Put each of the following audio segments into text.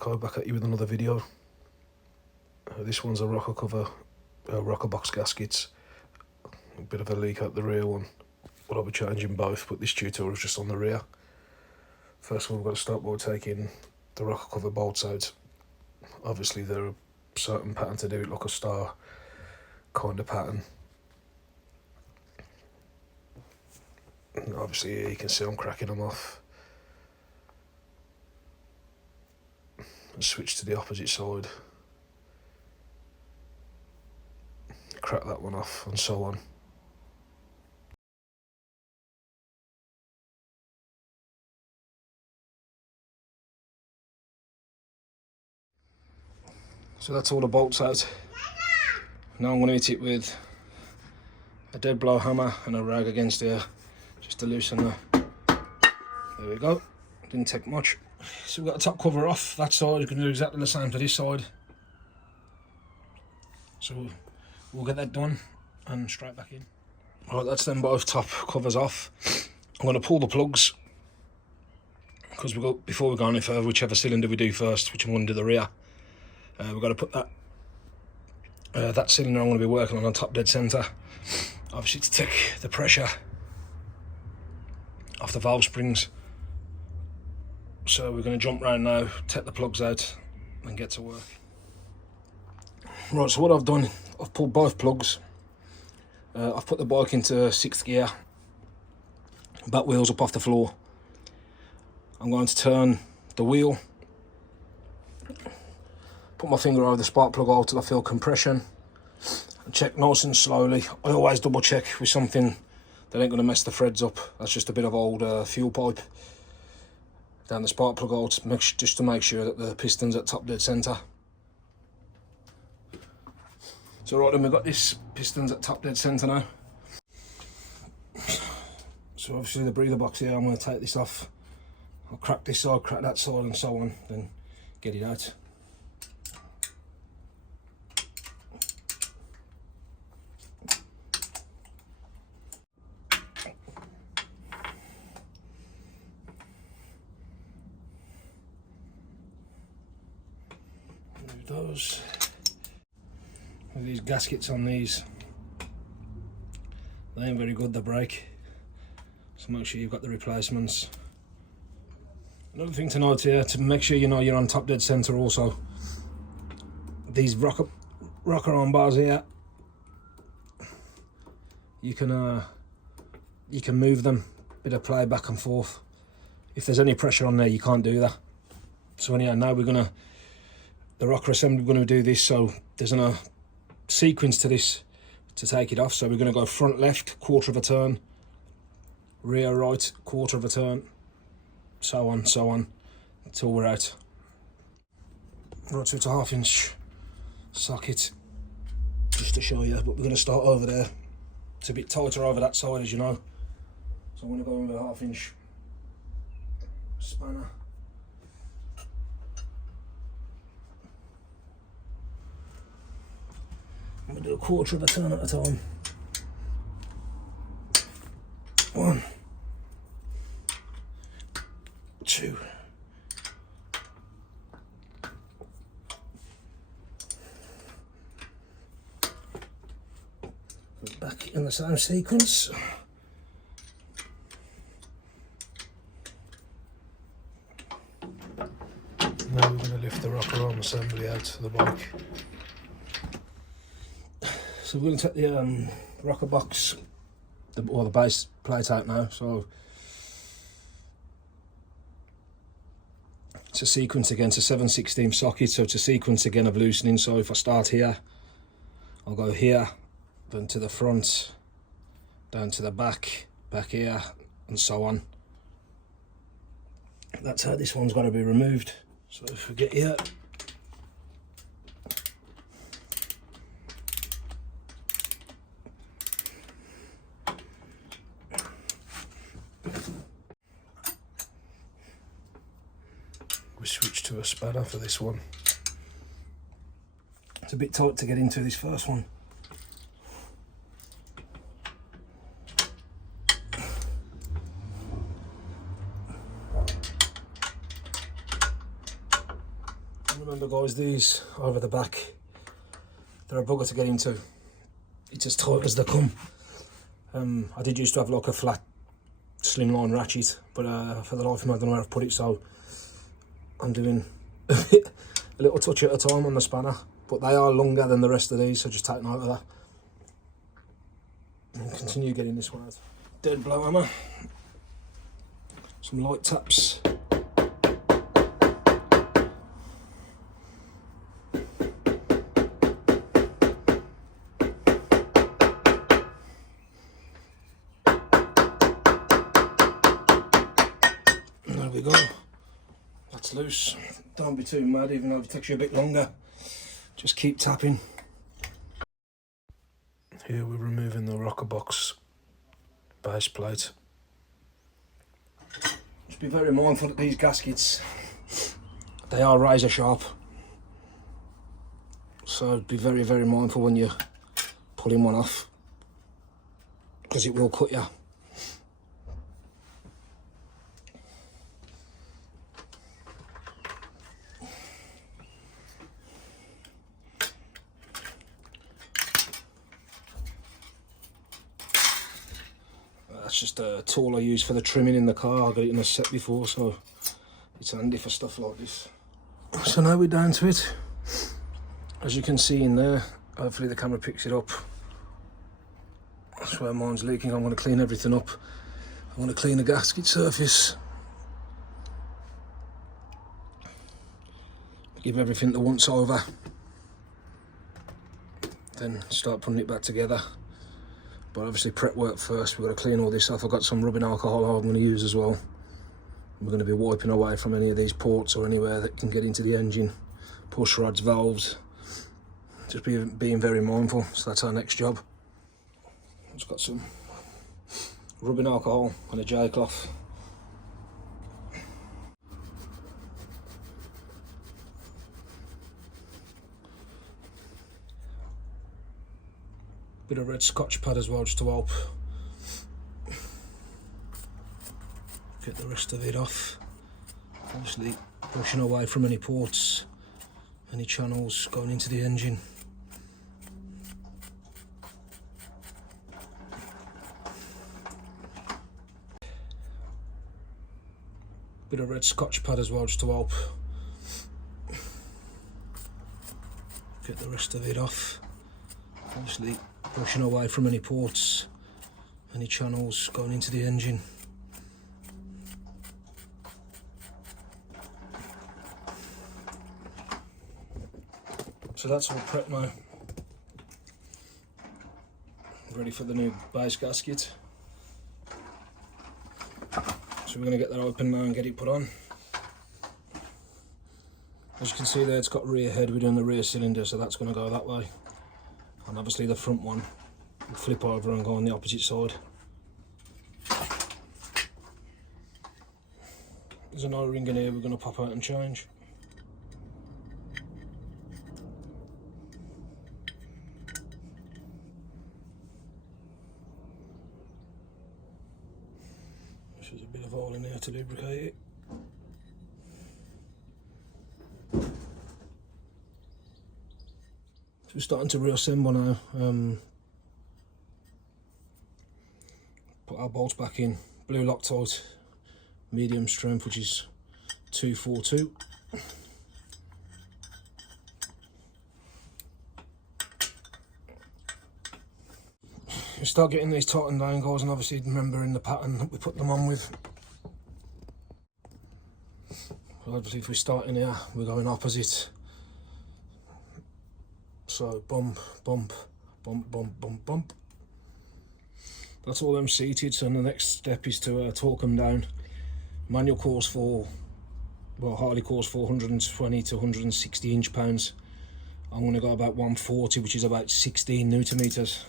Loco back at you with another video. This one's a rocker cover, rocker box gaskets. A bit of a leak out the rear one, but I'll be changing both, but this tutorial is just on the rear. First of all, we've got to start by taking the rocker cover bolts out. Obviously there are certain pattern to do it, like a star kind of pattern. And obviously here you can see I'm cracking them off. And switch to the opposite side. Crack that one off, and so on. So that's all the bolts out. Now I'm going to hit it with a dead blow hammer and a rag against here, just to loosen her. There we go. Didn't take much. So we've got the top cover off that side. You can do exactly the same to this side. So we'll get that done and straight back in. Right, that's then both top covers off. I'm going to pull the plugs, because we got, before we go any further, whichever cylinder we do first, which I'm going to do the rear. We've got to put that cylinder I'm going to be working on top dead centre, obviously to take the pressure off the valve springs. So we're going to jump round now, take the plugs out and get to work. Right, so what I've done, I've pulled both plugs. I've put the bike into 6th gear, back wheels up off the floor. I'm going to turn the wheel, put my finger over the spark plug hole till I feel compression, and check nice and slowly. I always double check with something that ain't going to mess the threads up. That's just a bit of old fuel pipe down the spark plug hole, just to make sure that the piston's at top dead centre. So right then, we've got this piston's at top dead centre now. So obviously the breather box here, I'm going to take this off. I'll crack this side, crack that side and so on, then get it out. Move those. With these gaskets on these, they ain't very good, they break. So make sure you've got the replacements. Another thing to note here, to make sure you know you're on top dead centre also, these rocker arm bars here, you can move them, bit of play back and forth. If there's any pressure on there, you can't do that. So anyhow, now the rocker assembly, we're going to do this, so there's a sequence to this to take it off. So we're going to go front left, quarter of a turn, rear right, quarter of a turn, so on until we're out. Right, so it's a 1/2 inch socket, just to show you, but we're going to start over there. It's a bit tighter over that side, as you know, so I'm going to go in with a 1/2 inch spanner. I'm going to do a quarter of a turn at a time. 1, 2, back in the same sequence. Now we're going to lift the rocker arm assembly out of the bike. So we're going to take the rocker box, or the base plate out now. So it's a sequence again, it's a 7/16 socket, so it's a sequence again of loosening. So if I start here, I'll go here, then to the front, down to the back here, and so on. That's how this one's going to be removed. So if we get here, we switch to a spanner for this one. It's a bit tight to get into this first one. Remember guys, these over the back, they're a bugger to get into. It's as tight as they come. I did used to have like a flat slimline ratchet, but for the life of me I don't know where I've put it, so I'm doing a little touch at a time on the spanner. But they are longer than the rest of these, so just take note of that. And continue getting this one out. Dead blow hammer. Some light taps. There we go. That's loose. Don't be too mad, even though it takes you a bit longer. Just keep tapping. Here we're removing the rocker box base plate. Just be very mindful that these gaskets, they are razor sharp. So be very, very mindful when you're pulling one off, because it will cut you. That's just a tool I use for the trimming in the car. I got it in a set before, so it's handy for stuff like this. So now we're down to it. As you can see in there, hopefully the camera picks it up. That's where mine's leaking. I'm going to clean everything up. I want to clean the gasket surface. Give everything the once over. Then start putting it back together. But obviously prep work first. We've got to clean all this off. I've got some rubbing alcohol I'm going to use as well. We're going to be wiping away from any of these ports or anywhere that can get into the engine. Push rods, valves. Just being very mindful. So that's our next job. Just got some rubbing alcohol and a J cloth. Bit of red Scotch pad as well, just to help get the rest of it off. Obviously brushing away from any ports, any channels going into the engine. Bit of red Scotch pad as well, just to help get the rest of it off. Obviously brushing away from any ports, any channels going into the engine. So that's all prepped now. Ready for the new base gasket. So we're going to get that open now and get it put on. As you can see there, it's got rear head. We're doing the rear cylinder, so that's going to go that way. And obviously the front one will flip over and go on the opposite side. There's an O-ring in here we're going to pop out and change. There's a bit of oil in there to lubricate it. So we're starting to reassemble now. Put our bolts back in. Blue Loctite, medium strength, which is 242. You start getting these tightened down, guys, and obviously remembering the pattern that we put them on with. So obviously if we start in here, we're going opposite. So bump, bump, bump, bump, bump, bump. That's all them seated, so the next step is to torque them down. Manual calls for, well, Harley calls for 120 to 160 inch-pounds. I'm going to go about 140, which is about 16 newton meters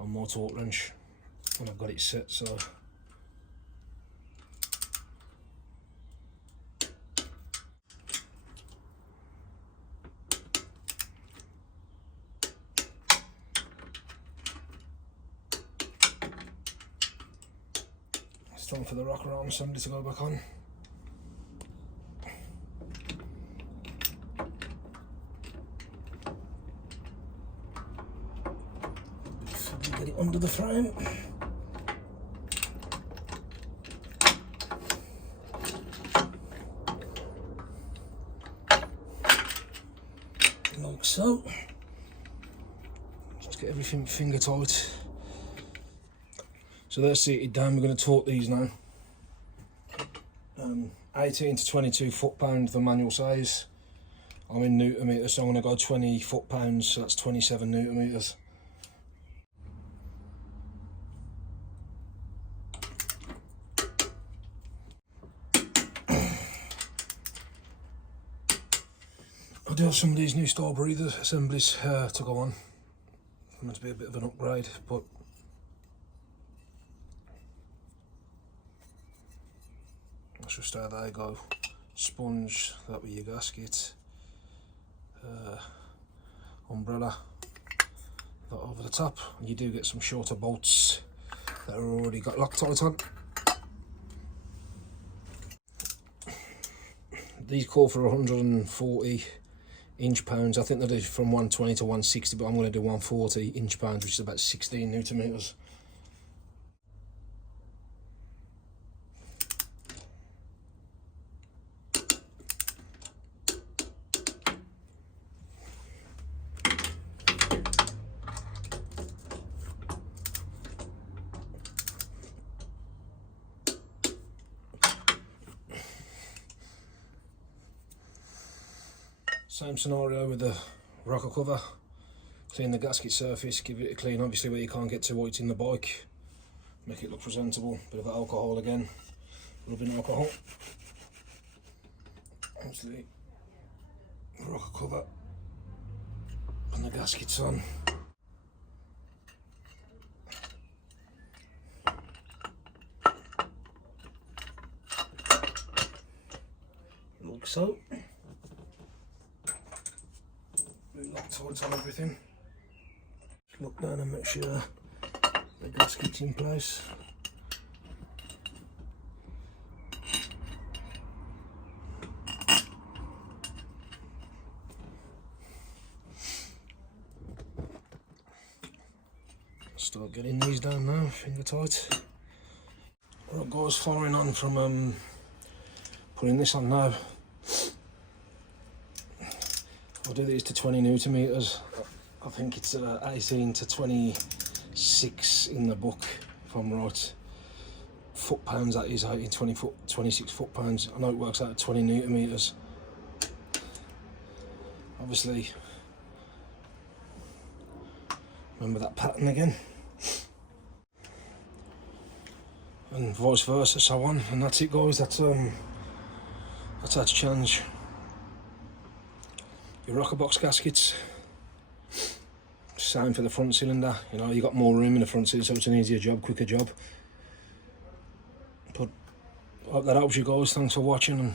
on my torque wrench when I've got it set. So it's time for the rocker arm assembly to go back on. under the frame. Like so. Just get everything finger tight. So they're seated down. We're going to torque these now. 18 to 22 foot-pound the manual size. I'm in newton meters, so I'm going to go 20 foot-pounds, so that's 27 newton meters. I do have some of these new store breather assemblies to go on. It's meant to be a bit of an upgrade, but that's just how they go. Sponge, that with your gasket, umbrella, that over the top. You do get some shorter bolts that are already got Loctite on. These call for 140 inch pounds. I think they do from 120 to 160, but I'm going to do 140 inch pounds, which is about 16 newton meters. Same scenario with the rocker cover. Clean the gasket surface, give it a clean, obviously where you can't get to white in the bike. Make it look presentable. Bit of alcohol again, rubbing alcohol. Obviously, rocker cover and the gasket's on. Like so. Loctite on everything. Just look down and make sure the gasket's in place. Start getting these down now, finger tight. Right guys, following on from putting this on now. I'll do these to 20 newton meters. I think it's 18 to 26 in the book, if I'm right. Foot pounds, that is 18, 20 foot, 26 foot pounds. I know it works out at 20 newton meters. Obviously, remember that pattern again. And vice versa, so on. And that's it guys, that's how to change your rocker box gaskets. Same for the front cylinder, you know, you got more room in the front cylinder, so it's an easier job, quicker job. But I hope that helps you guys. Thanks for watching and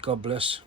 God bless.